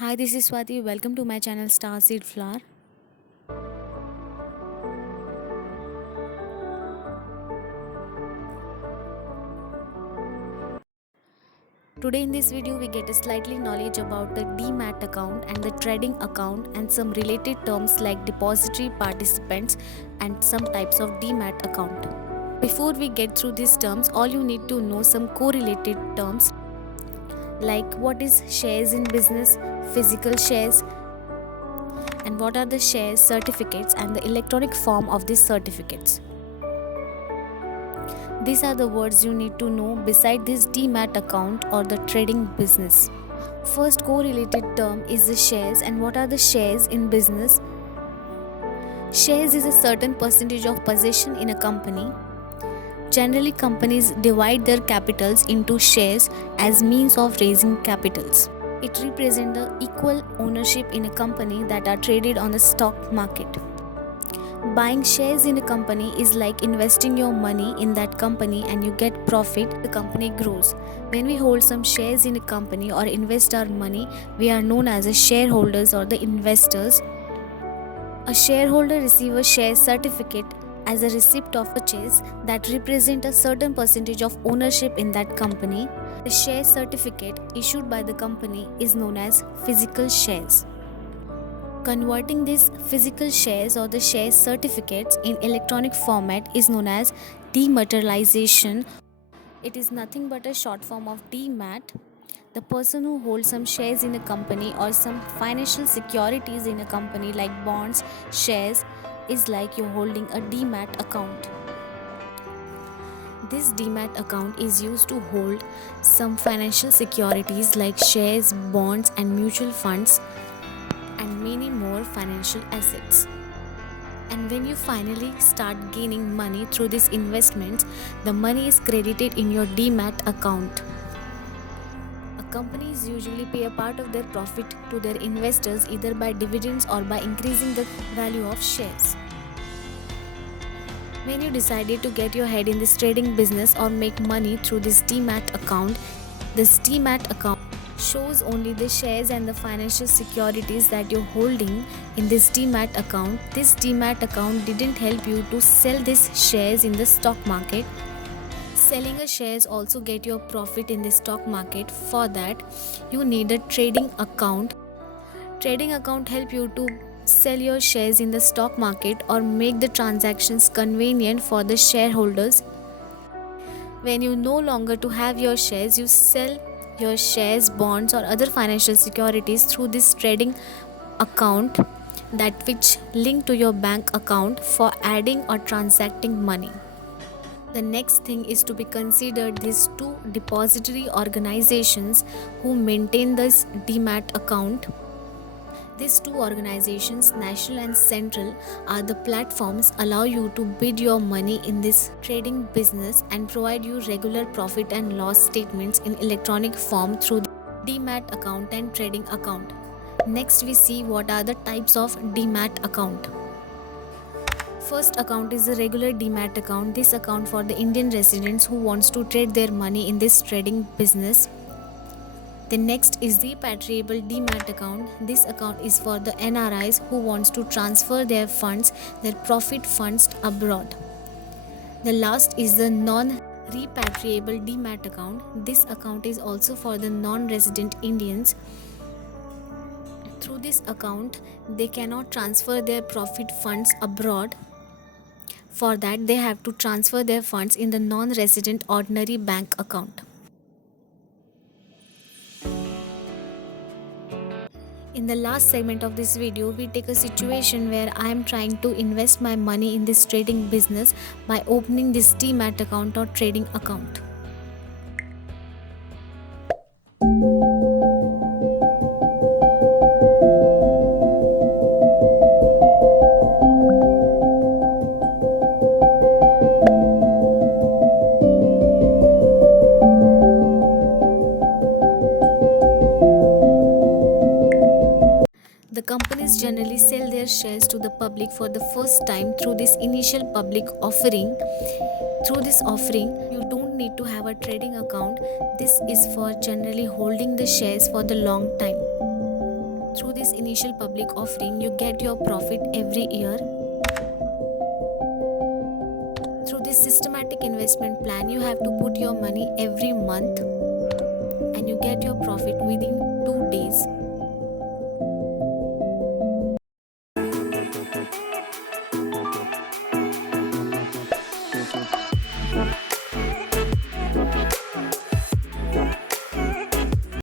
Hi, this is Swati. Welcome to my channel Starseed Flower. Today in this video we get a slightly knowledge about the demat account and the trading account and some related terms like depository participants and some types of demat account. Before we get through these terms, all you need to know some correlated terms like what is shares in business, physical shares, and what are the shares certificates and the electronic form of these certificates. These are the words you need to know beside this demat account or the trading business. First correlated term is the shares, and what are the shares in business? Shares is a certain percentage of possession in a company. Generally, companies divide their capitals into shares as means of raising capitals. It represents the equal ownership in a company that are traded on the stock market. Buying shares in a company is like investing your money in that company and you get profit, the company grows. When we hold some shares in a company or invest our money, we are known as the shareholders or the investors. A shareholder receives a share certificate as a receipt of purchase that represent a certain percentage of ownership in that company. The share certificate issued by the company is known as physical shares. Converting these physical shares or the share certificates in electronic format is known as dematerialization. It is nothing but a short form of demat. The person who holds some shares in a company or some financial securities in a company like bonds, shares, is like you're holding a demat account. This demat account is used to hold some financial securities like shares, bonds, and mutual funds, and many more financial assets. And when you finally start gaining money through these investments, the money is credited in your demat account. Companies usually pay a part of their profit to their investors either by dividends or by increasing the value of shares. When you decided to get your head in this trading business or make money through this demat account shows only the shares and the financial securities that you're holding in this demat account. This demat account didn't help you to sell these shares in the stock market. Selling a shares also get your profit in the stock market. For that, you need a trading account. Trading account help you to sell your shares in the stock market or make the transactions convenient for the shareholders. When you no longer to have your shares, you sell your shares, bonds or other financial securities through this trading account that which link to your bank account for adding or transacting money. The next thing is to be considered these two depository organizations who maintain this demat account. These two organizations, National and Central, are the platforms allow you to bid your money in this trading business and provide you regular profit and loss statements in electronic form through the demat account and trading account. Next we see what are the types of demat account. First account is a regular demat account. This account for the Indian residents who wants to trade their money in this trading business. The next is the repatriable demat account. This account is for the NRIs who wants to transfer their funds, their profit funds abroad. The last is the non-repatriable demat account. This account is also for the non-resident Indians. Through this account, they cannot transfer their profit funds abroad. For that, they have to transfer their funds in the non-resident ordinary bank account. In the last segment of this video, we take a situation where I am trying to invest my money in this trading business by opening this demat account or trading account. The companies generally sell their shares to the public for the first time through this initial public offering. Through this offering, you don't need to have a trading account. This is for generally holding the shares for the long time. this initial public offering, you get your profit every year. Through this systematic investment plan, you have to put your money every month and you get your profit within